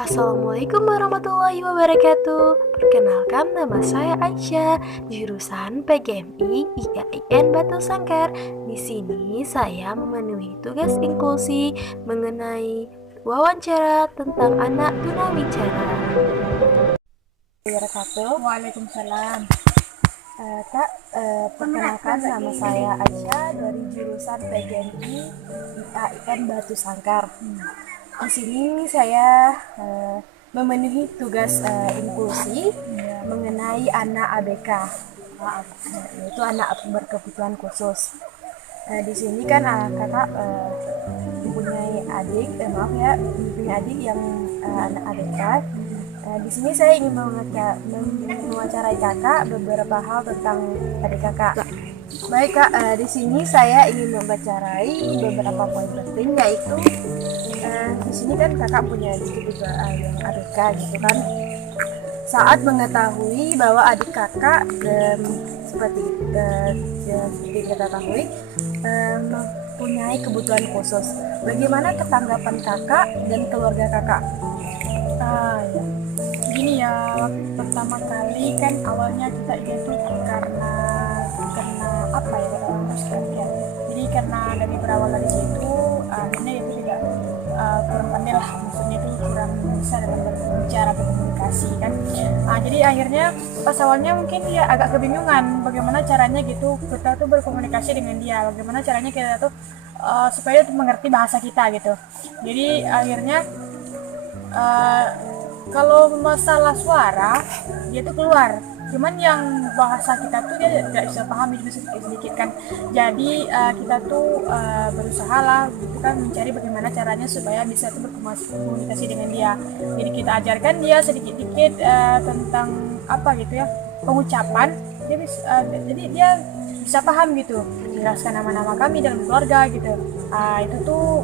Assalamualaikum warahmatullahi wabarakatuh. Perkenalkan, nama saya Aisyah, jurusan PGMI IAIN Batu Sangkar. Di sini saya memenuhi tugas inklusi mengenai wawancara tentang anak tunawicara. Wabarakatuh. Waalaikumsalam. Kak, perkenalkan, nama saya Aisyah dari jurusan PGMI IAIN Batu Sangkar. Di sini saya memenuhi tugas inklusi mengenai anak ABK, yaitu anak berkebutuhan khusus. Di sini kan kakak mempunyai adik, mempunyai adik yang anak ABK. Di sini saya ingin mewawancarai kakak beberapa hal tentang adik kakak. Baik kak, di sini saya ingin membacarai beberapa poin penting, yaitu di sini kan kakak punya adik juga yang ABK gitu kan. Saat mengetahui bahwa adik kakak seperti kita ketahui mempunyai kebutuhan khusus, bagaimana ketanggapan kakak dan keluarga kakak? Ya. Gini ya, pertama kali kan awalnya kita itu karena apa ya, ya. Jadi karena dari berawal dari situ, akhirnya itu juga kurang pandai lah, maksudnya itu kurang bisa dalam berbicara berkomunikasi kan. Jadi akhirnya pas awalnya mungkin dia agak kebingungan bagaimana caranya gitu kita tuh berkomunikasi dengan dia, bagaimana caranya kita tuh supaya dia tuh mengerti bahasa kita gitu. Jadi akhirnya kalau masalah suara dia tuh keluar, cuman yang bahasa kita tuh dia tidak bisa pahami juga sedikit kan. Jadi kita tuh berusaha lah gitu kan, mencari bagaimana caranya supaya bisa tuh berkomunikasi dengan dia. Jadi kita ajarkan dia sedikit-sedikit tentang apa gitu ya, pengucapan. Dia bisa, jadi dia bisa paham gitu, menjelaskan nama-nama kami dalam keluarga gitu. Itu tuh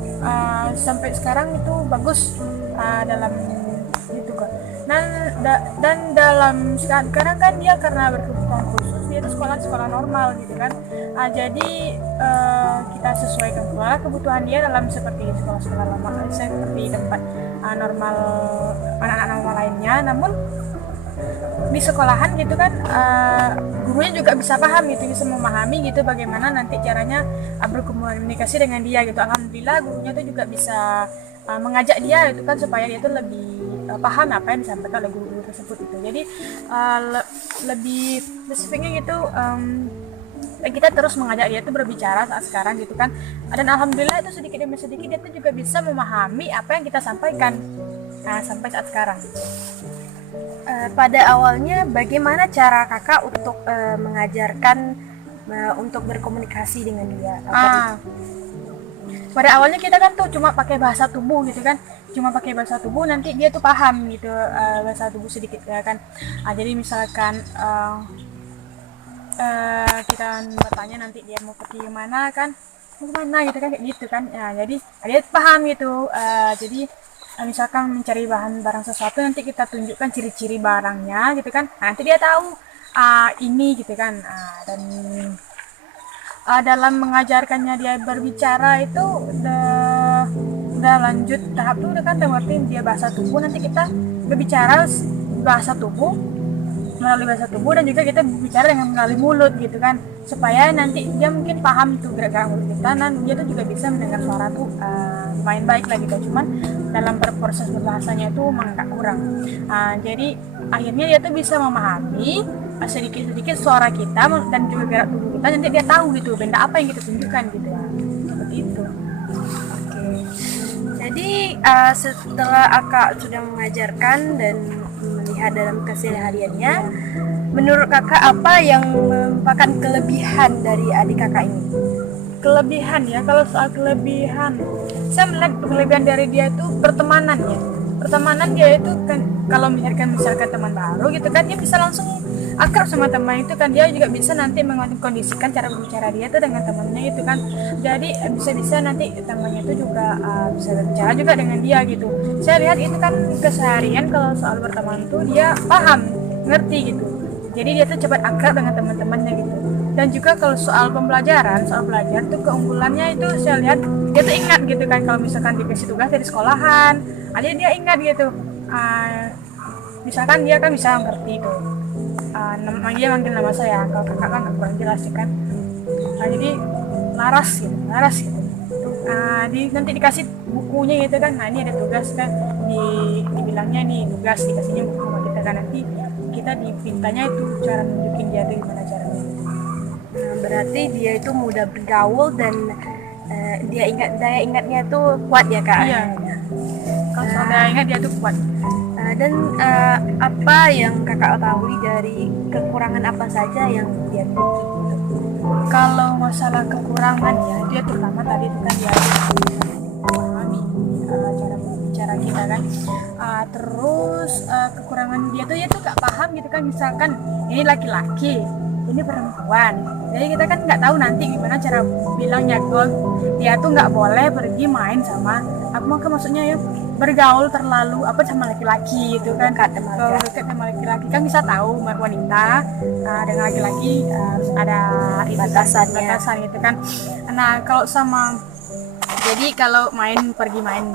sampai sekarang itu bagus dalam gitu kan. Dan dalam sekarang kan dia karena berkebutuhan khusus, dia tuh sekolah normal gitu kan. Jadi kita sesuaikan pula kebutuhan dia dalam seperti sekolah lama, seperti tempat normal anak-anak normal lainnya. Namun di sekolahan gitu kan gurunya juga bisa paham gitu, bisa memahami gitu bagaimana nanti caranya berkomunikasi dengan dia gitu. Alhamdulillah gurunya tuh juga bisa mengajak dia itu kan supaya dia tuh lebih paham apa yang disampaikan oleh guru tersebut itu. Jadi lebih spesifiknya gitu, kita terus mengajak dia tuh berbicara saat sekarang gitu kan. Dan alhamdulillah itu sedikit demi sedikit dia tuh juga bisa memahami apa yang kita sampaikan sampai saat sekarang. Pada awalnya bagaimana cara kakak untuk mengajarkan untuk berkomunikasi dengan dia? Pada awalnya kita kan tuh cuma pakai bahasa tubuh gitu kan, nanti dia tuh paham gitu bahasa tubuh sedikit ya kan. Jadi misalkan kita bertanya nanti dia mau pergi kemana kan, gitu kan, kayak gitu kan. Jadi dia paham gitu. Jadi misalkan mencari barang sesuatu, nanti kita tunjukkan ciri-ciri barangnya gitu kan. Nanti dia tahu ini gitu kan. Dan dalam mengajarkannya dia berbicara itu udah lanjut tahap tuh udah kan, berarti dia bahasa tubuh, nanti kita berbicara bahasa tubuh melalui bahasa tubuh, dan juga kita bicara dengan melalui mulut gitu kan, supaya nanti dia mungkin paham tuh gerak-gerak mulut kita, dan dia tuh juga bisa mendengar suara tuh lumayan baik lah gitu. Cuman dalam proses berbahasanya itu memang agak kurang. Jadi akhirnya dia tuh bisa memahami sedikit-sedikit suara kita dan juga gerak tubuh kita, nanti dia tahu gitu benda apa yang kita tunjukkan gitu ya, seperti itu. Jadi setelah kakak sudah mengajarkan dan melihat dalam kesehariannya, menurut kakak apa yang merupakan kelebihan dari adik kakak ini? Kelebihan ya, kalau soal kelebihan, saya melihat kelebihan dari dia itu pertemanan ya. Pertemanan dia itu kan, kalau misalkan teman baru gitu kan, dia bisa langsung akrab sama teman itu kan. Dia juga bisa nanti mengkondisikan cara berbicara dia tuh dengan temannya itu kan. Jadi bisa nanti temannya itu juga bisa berbicara juga dengan dia gitu. Saya lihat itu kan keseharian, kalau soal berteman tuh dia paham, ngerti gitu. Jadi dia tuh cepat akrab dengan teman-temannya gitu. Dan juga kalau soal belajar tuh keunggulannya itu saya lihat dia tuh ingat gitu kan, kalau misalkan dikasih tugas dari sekolahan, dia ingat gitu. misalkan dia kan bisa ngerti itu, dia manggil nama saya, kalau kakak kan kurang jelas ya kan. Jadi laras gitu. Nanti dikasih bukunya gitu kan, nah ini ada tugas kan, dibilangnya nih tugas, dikasihnya buku sama kita kan, nanti kita dipintanya itu cara nunjukin dia tuh gimana caranya. Nah, berarti dia itu mudah bergaul dan daya ingatnya tuh kuat ya kak. Iya, kalau soal daya ingat dia tuh kuat. Dan apa yang kakak ketahui dari kekurangan apa saja yang dia miliki? Kalau masalah kekurangan ya, dia terutama tadi itu kan dia memahami cara berbicara kita kan. Terus kekurangan dia tuh gak paham gitu kan, misalkan ini laki-laki, ini perempuan. Jadi kita kan nggak tahu nanti gimana cara bilangnya. Dia tuh nggak boleh pergi main sama apa, maksudnya ya bergaul terlalu sama laki-laki gitu kan. Kalau dekat sama laki-laki kan bisa tahu wanita dengan laki-laki harus ada batasan gitu kan. Nah kalau kalau pergi main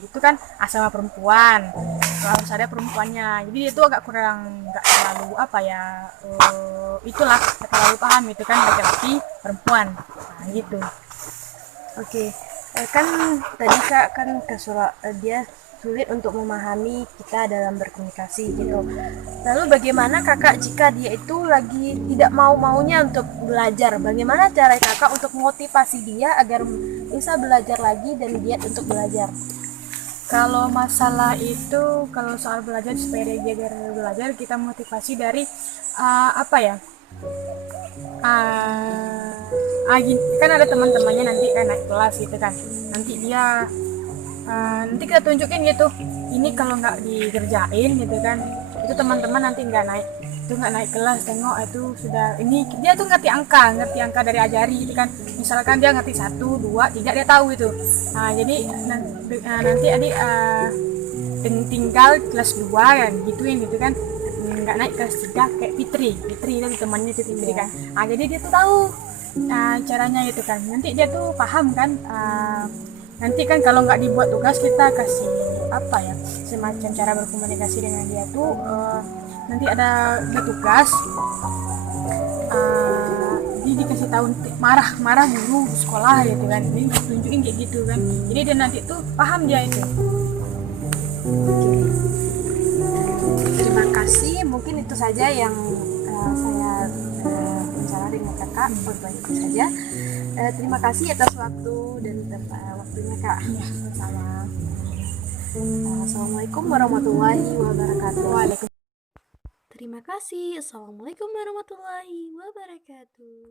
itu kan sama perempuan, harus ada perempuannya. Jadi itu agak kurang, nggak terlalu itulah, nggak terlalu paham itu kan, laki-laki perempuan, nah gitu. Oke. Kan tadi kak kan dia sulit untuk memahami kita dalam berkomunikasi gitu. Lalu bagaimana kakak jika dia itu lagi tidak mau-maunya untuk belajar? Bagaimana cara kakak untuk motivasi dia agar bisa belajar lagi dan giat untuk belajar? Kalau masalah itu, kalau soal belajar supaya dia giat belajar, kita motivasi dari kan ada teman-temannya nanti kan naik kelas gitu kan, nanti kita tunjukin gitu, ini kalau nggak dikerjain gitu kan, itu teman-teman nanti nggak naik kelas. Tengok itu sudah, ini dia tuh ngerti angka dari ajari gitu kan, misalkan dia ngerti 1, 2, 3 dia tahu itu. Nah jadi nanti adik tinggal kelas 2 kan gituin gitu kan, nggak naik kelas 3 kayak Fitri itu temannya itu Fitri kan. Nah jadi dia tuh tahu caranya gitu kan, nanti dia tuh paham kan. Nanti kan kalau nggak dibuat tugas, kita kasih semacam cara berkomunikasi dengan dia tuh, nanti ada tugas, dia dikasih tahu marah dulu sekolah gitu kan, jadi tunjukin kayak gitu kan, jadi dia nanti tuh paham dia itu. Terima kasih, mungkin itu saja yang saya bicara dengan kakak untuk itu saja. Terima kasih atas waktu dan waktunya kak. Sama. Assalamualaikum warahmatullahi wabarakatuh. Waalaikumsalam. Terima kasih. Assalamualaikum warahmatullahi wabarakatuh.